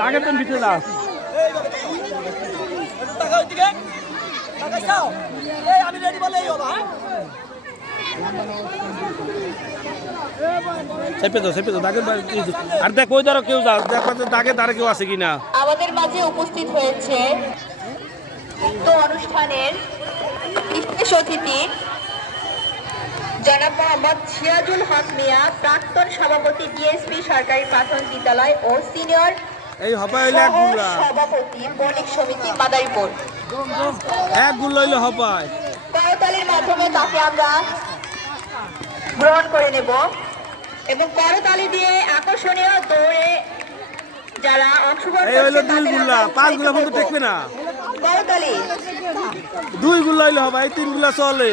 দাগের ভিতরে না আমি রেডি বলে চেপে দাও চেপে দাও দাগের। আর দেখ ওই দ্বারা কেউ যা দেখ পাচ্ছে দাগে কেউ আছে কিনা? আমাদের মাঝে উপস্থিত হয়েছে উক্ত অনুষ্ঠানের বিশেষ অতিথি জনাব মোহাম্মদ সিরাজুল হক মিয়া প্রাক্তন সভাপতি ডিএসপি সরকারি প্রাথমিক বিদ্যালয় ও সিনিয়র এই সভাপতি বণিক সমিতি মাদারীপুর এক গুল্লা হইলে হপায়। করতালির মাধ্যমে তাকে আমরা গ্রহণ করে নেব। এবং করতালি দিয়ে আকর্ষণীয় দৌড়ে যারা অংশগ্রহণ দুই গুলা না? করতালি। দুই গুল্লা হইলে হবে তিনগুলা চলে।